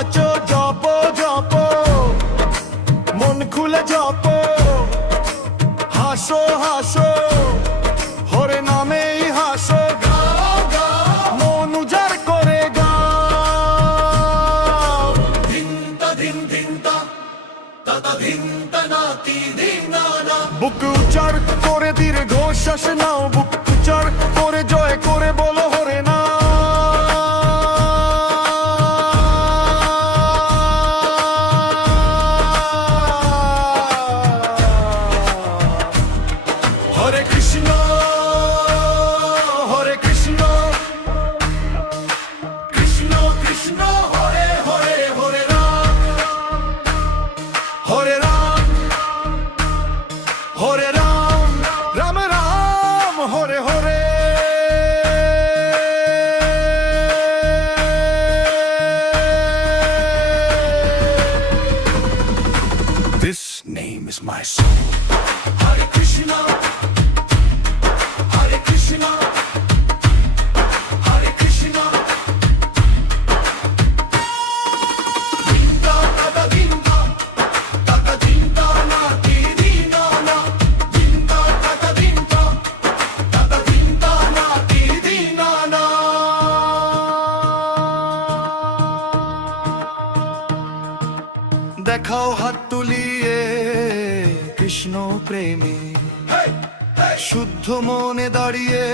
নাচো জপ জপ। মন খুলে জপ। হাসো হাসো। হরে নামেই হাসো। গাও গাও। মন উজাড় করে গাও। ধিন্তা ধিন ধিন্তা তাতা ধিন্তা নাতি নাও বুক Hare Krishna, Hare Krishna, Krishna Krishna, Hare Hare, Hare Ram, Hare Ram, Hare Ram, Ram Ram, Hare Hare. This name is my soul. দেখাও হাত তুলিয়ে কৃষ্ণ প্রেমী। শুদ্ধ মনে দাঁড়িয়ে